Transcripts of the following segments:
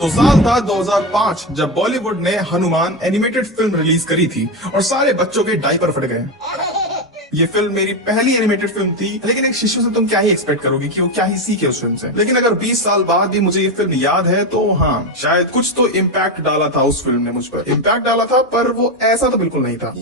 तो साल था 2005 जब बॉलीवुड ने हनुमान एनिमेटेड फिल्म रिलीज करी थी और सारे बच्चों के डायपर फट गए। ये फिल्म मेरी पहली एनिमेटेड फिल्म थी, लेकिन एक शिशु से तुम क्या ही एक्सपेक्ट करोगे कि वो क्या ही सीखे उस फिल्म से। लेकिन अगर 20 साल बाद भी मुझे ये फिल्म याद है तो हाँ, शायद कुछ तो इम्पैक्ट डाला था उस फिल्म ने मुझ पर। इम्पैक्ट डाला था, पर वो ऐसा तो बिल्कुल नहीं था।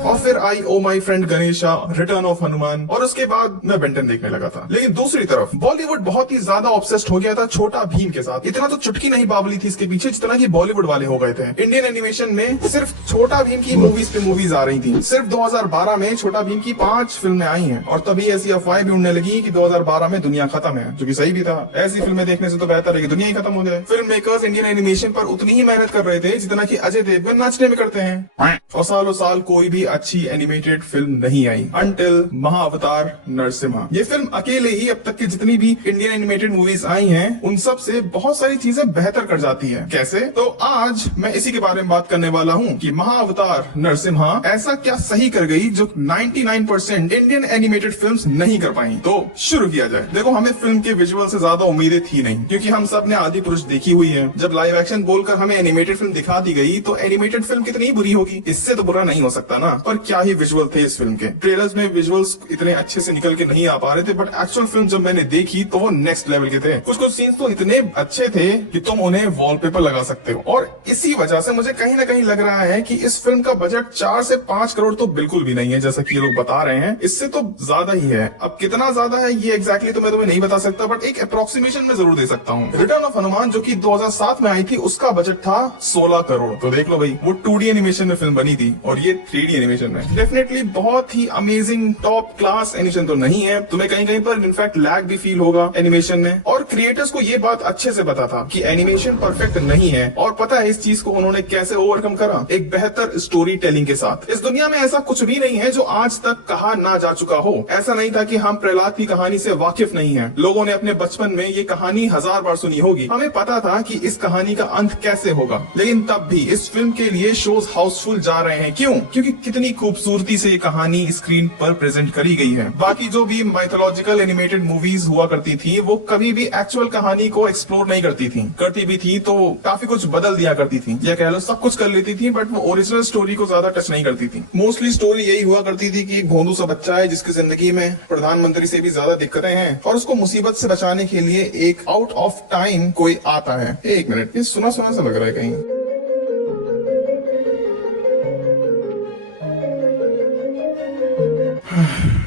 और फिर आई oh my friend Ganesha, return of Hanuman, और उसके बाद मैं बेंटन देखने लगा था। लेकिन दूसरी तरफ बॉलीवुड बहुत ही ज्यादा ऑब्सेस्ड हो गया था छोटा भीम के साथ। इतना तो चुटकी नहीं बावली थी इसके पीछे जितना कि बॉलीवुड वाले हो गए थे। इंडियन एनिमेशन में सिर्फ छोटा भीम की मूवीज पे मूवीज आ रही थी। सिर्फ 2012 में छोटा भीम की 5 फिल्में आई हैं और तभी ऐसी अफवाहें भी उड़ने लगी कि 2012 में दुनिया खत्म है, जो कि सही भी था। ऐसी फिल्में देखने से तो बेहतर है कि दुनिया ही खत्म हो जाए। फिल्म मेकर्स इंडियन एनिमेशन पर उतनी ही मेहनत कर रहे थे जितना कि अजय देवगन नाचने में करते हैं। और सालों साल कोई भी अच्छी एनिमेटेड फिल्म नहीं आई अंटिल महाअवतार नरसिम्हा। ये फिल्म अकेले ही अब तक की जितनी भी इंडियन एनिमेटेड मूवीज आई हैं उन सब से बहुत सारी चीजें बेहतर कर जाती है। कैसे? तो आज मैं इसी के बारे में बात करने वाला हूँ कि महाअवतार नरसिम्हा ऐसा क्या सही कर गई जो 99% इंडियन एनिमेटेड फिल्म्स नहीं कर पाई। तो शुरू किया जाए। देखो, हमें फिल्म के विजुअल से ज्यादा उम्मीदें थी नहीं, क्योंकि हम सब ने आदि पुरुष देखी हुई है। जब लाइव एक्शन बोलकर हमें एनिमेटेड फिल्म दिखा दी गई तो एनिमेटेड फिल्म कितनी बुरी होगी, इससे तो बुरा नहीं हो सकता ना। पर क्या ही विजुअल थे इस फिल्म के। ट्रेलर्स में विजुअल्स इतने अच्छे से निकल के नहीं आ पा रहे थे, बट एक्चुअल फिल्म जब मैंने देखी तो वो नेक्स्ट लेवल के थे। कुछ सीन्स तो इतने अच्छे थे कि तुम उन्हें वॉलपेपर लगा सकते हो। और इसी वजह से मुझे कहीं ना कहीं लग रहा है कि इस फिल्म का बजट 4 से 5 करोड़ तो बिल्कुल भी नहीं है, जैसा कि ये लोग बता रहे हैं। इससे तो ज्यादा ही है। अब कितना ज्यादा है ये एग्जैक्टली तो मैं तुम्हें नहीं बता सकता, बट एक अप्रोक्सीमेशन में जरूर दे सकता हूँ। रिटर्न ऑफ हनुमान जो कि 2007 में आई थी, उसका बजट था 16 करोड़। तो देख लो भाई, वो 2D एनिमेशन में फिल्म बनी थी और ये 3D एनिमेशन में। डेफिनेटली बहुत ही अमेजिंग टॉप क्लास एनिमेशन तो नहीं है। तुम्हें कहीं कहीं पर इनफैक्ट लैग भी फील होगा एनिमेशन में। और क्रिएटर्स को ये बात अच्छे से पता था कि एनिमेशन परफेक्ट नहीं है, और पता है इस चीज को उन्होंने कैसे ओवरकम करा, एक बेहतर स्टोरी टेलिंग के साथ। इस दुनिया में ऐसा कुछ भी नहीं है जो आज तक कहा ना जा चुका हो। ऐसा नहीं था कि हम प्रहलाद की कहानी से वाकिफ नहीं है। लोगों ने अपने बचपन में ये कहानी 1000 बार सुनी होगी। हमें पता था कि इस कहानी का अंत कैसे होगा, लेकिन तब भी इस फिल्म के लिए शोज हाउसफुल जा रहे हैं। क्यों? क्योंकि कितनी खूबसूरती से ये कहानी स्क्रीन पर प्रेजेंट करी गई है। बाकी जो भी माइथोलॉजिकल एनिमेटेड मूवीज हुआ करती थी वो कभी भी एक्चुअल कहानी को एक्सप्लोर नहीं करती थी। करती भी थी तो काफी कुछ बदल दिया करती थी, या कह लो सब कुछ कर लेती थी, बट वो ओरिजिनल स्टोरी को ज्यादा टच नहीं करती थी। मोस्टली स्टोरी यही हुआ करती थी कि एक भोंदू सा बच्चा है जिसकी जिंदगी में प्रधानमंत्री से भी ज्यादा दिक्कतें हैं, और उसको मुसीबत से बचाने के लिए एक आउट ऑफ टाइम कोई आता है। एक मिनट, ये सुना सुना सा लग रहा है कहीं।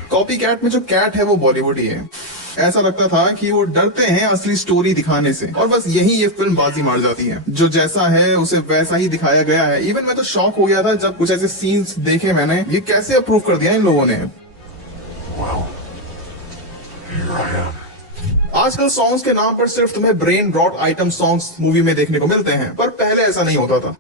कॉपी कैट में जो कैट है वो बॉलीवुड ही है। ऐसा लगता था कि वो डरते हैं असली स्टोरी दिखाने से, और बस यही ये फिल्म बाजी मार जाती है। जो जैसा है उसे वैसा ही दिखाया गया है। इवन मैं तो शॉक हो गया था जब कुछ ऐसे सीन्स देखे मैंने। ये कैसे अप्रूव कर दिया इन लोगों ने। आजकल सॉन्ग्स के नाम पर सिर्फ तुम्हें brain rot item songs movie में देखने को मिलते हैं, पर पहले ऐसा नहीं होता था।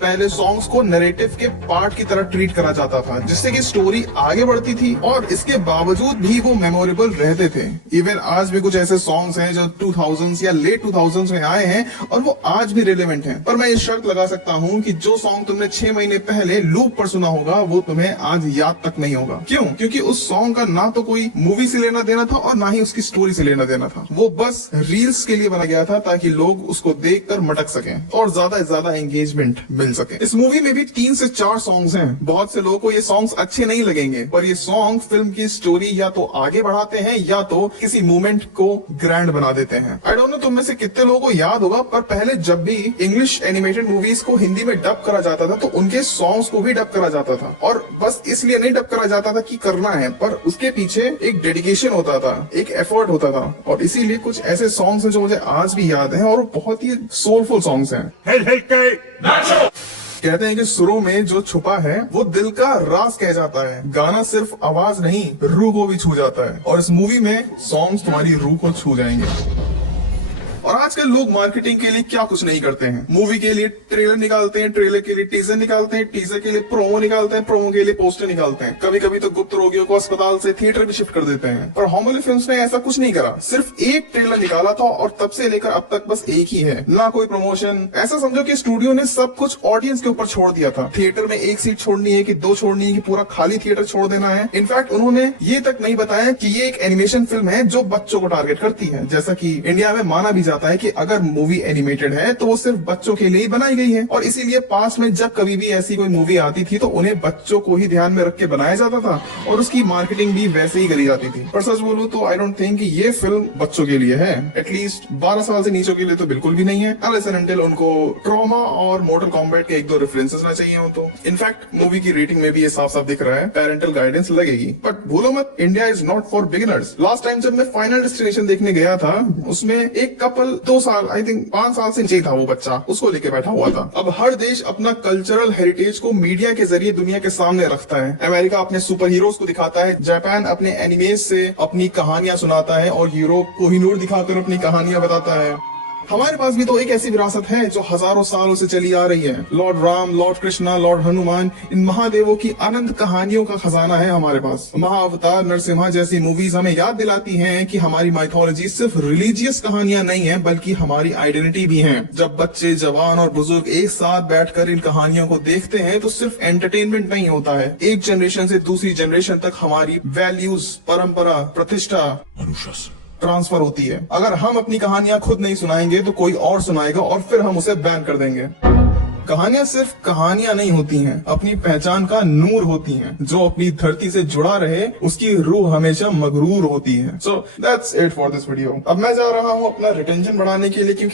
पहले सॉन्ग्स को नैरेटिव के पार्ट की तरह ट्रीट करा जाता था, जिससे कि स्टोरी आगे बढ़ती थी, और इसके बावजूद भी वो मेमोरेबल रहते थे। इवन आज भी कुछ ऐसे सॉन्ग्स हैं जो 2000s या लेट 2000s में आए हैं और वो आज भी रिलेवेंट हैं। पर मैं ये शर्त लगा सकता हूँ कि जो सॉन्ग तुमने 6 महीने पहले लूप पर सुना होगा वो तुम्हें आज याद तक नहीं होगा। क्यों? क्योंकि उस सॉन्ग का ना तो कोई मूवी से लेना देना था और ना ही उसकी स्टोरी से लेना देना था। वो बस रील्स के लिए बना गया था ताकि लोग उसको देखकर मटक सकें और ज्यादा से ज्यादा एंगेजमेंट मिल सके। इस मूवी में भी 3 से 4 सॉन्ग्स हैं। बहुत से लोगों को ये सॉन्ग्स अच्छे नहीं लगेंगे, पर ये सॉन्ग फिल्म की स्टोरी या तो आगे बढ़ाते हैं या तो किसी मोमेंट को ग्रैंड बना देते हैं। आई डोंट नो तुम में से कितने लोगों को याद होगा, पर पहले जब भी इंग्लिश एनिमेटेड मूवीज को हिंदी में डब करा जाता था तो उनके सॉन्ग्स को भी डब करा जाता था। और बस इसलिए नहीं डब करा जाता था कि करना है, पर उसके पीछे एक डेडिकेशन होता था, एक एफर्ट होता था। और इसीलिए कुछ ऐसे सॉन्ग्स हैं जो मुझे आज भी याद हैं और बहुत ही सोलफुल सॉन्ग्स हैं। कहते हैं कि सुरों में जो छुपा है वो दिल का राज कह जाता है। गाना सिर्फ आवाज नहीं, रूह को भी छू जाता है, और इस मूवी में सॉन्ग्स तुम्हारी रूह को छू जाएंगे। और आजकल लोग मार्केटिंग के लिए क्या कुछ नहीं करते हैं। मूवी के लिए ट्रेलर निकालते हैं, ट्रेलर के लिए टीजर निकालते हैं, टीजर के लिए प्रोमो निकालते हैं, प्रोमो के लिए पोस्टर निकालते हैं, कभी कभी तो गुप्त रोगियों को अस्पताल से थिएटर भी शिफ्ट कर देते हैं। पर होमली फिल्म्स ने ऐसा कुछ नहीं करा, सिर्फ एक ट्रेलर निकाला था और तब से लेकर अब तक बस एक ही है, ना कोई प्रमोशन। ऐसा समझो कि स्टूडियो ने सब कुछ ऑडियंस के ऊपर छोड़ दिया था। थिएटर में एक सीट छोड़नी है कि दो छोड़नी है कि पूरा खाली थिएटर छोड़ देना है। इनफैक्ट उन्होंने ये तक नहीं बताया कि ये एक एनिमेशन फिल्म है जो बच्चों को टारगेट करती है। जैसा कि इंडिया में माना भी जाता है कि अगर मूवी एनिमेटेड है तो वो सिर्फ बच्चों के लिए ही बनाई गई है, और इसीलिए पास में जब कभी भी ऐसी कोई मूवी आती थी तो उन्हें बच्चों को ही ध्यान में रख के बनाया जाता था और उसकी मार्केटिंग भी वैसे ही करी जाती थी। पर सच बोलूं तो आई डोंट थिंक कि ये फिल्म बच्चों के लिए है, एटलीस्ट 12 साल से नीचे के लिए तो बिल्कुल भी नहीं है, अनलेस एंड अनटिल उनको ट्रॉमा और मोर्टल कॉम्बैट के एक दो रेफरेंसेस ना चाहिए हो तो। इनफैक्ट मूवी की रेटिंग में भी ये साफ साफ दिख रहा है, पेरेंटल गाइडेंस लगेगी। बट भूलो मत, India is not for beginners. Last time जब मैं फाइनल डेस्टिनेशन देखने गया था, उसमें एक कपल 2 साल, आई थिंक 5 साल से नीचे था, वो बच्चा उसको लेके बैठा हुआ था। अब हर देश अपना कल्चरल हेरिटेज को मीडिया के जरिए दुनिया के सामने रखता है। अमेरिका अपने सुपर हीरोज को दिखाता है, जापान अपने एनिमेज से अपनी कहानियां सुनाता है और यूरोप कोहिनूर दिखाकर अपनी कहानियां बताता है। हमारे पास भी तो एक ऐसी विरासत है जो हजारों सालों से चली आ रही है। Lord Ram, lord Krishna, lord Hanuman, इन महादेवों की अनंत कहानियों का खजाना है हमारे पास। महाअवतार, नरसिम्हा जैसी मूवीज हमें याद दिलाती हैं कि हमारी माइथोलॉजी सिर्फ रिलीजियस कहानियां नहीं है बल्कि हमारी आइडेंटिटी भी है। जब बच्चे, जवान और बुजुर्ग एक साथ बैठकर इन कहानियों को देखते हैं तो सिर्फ एंटरटेनमेंट नहीं होता है, एक जनरेशन से दूसरी जनरेशन तक हमारी वैल्यूज, परंपरा, प्रतिष्ठा, अनुशासन ट्रांसफर होती है। अगर हम अपनी कहानियां खुद नहीं सुनाएंगे तो कोई और सुनाएगा और फिर हम उसे बैन कर देंगे। कहानियां सिर्फ कहानियां नहीं होती हैं, अपनी पहचान का नूर होती हैं। जो अपनी धरती से जुड़ा रहे उसकी रूह हमेशा मगरूर होती है। So that's it for this video. अब मैं जा रहा हूं अपना रिटेंशन बढ़ाने के लिए, क्योंकि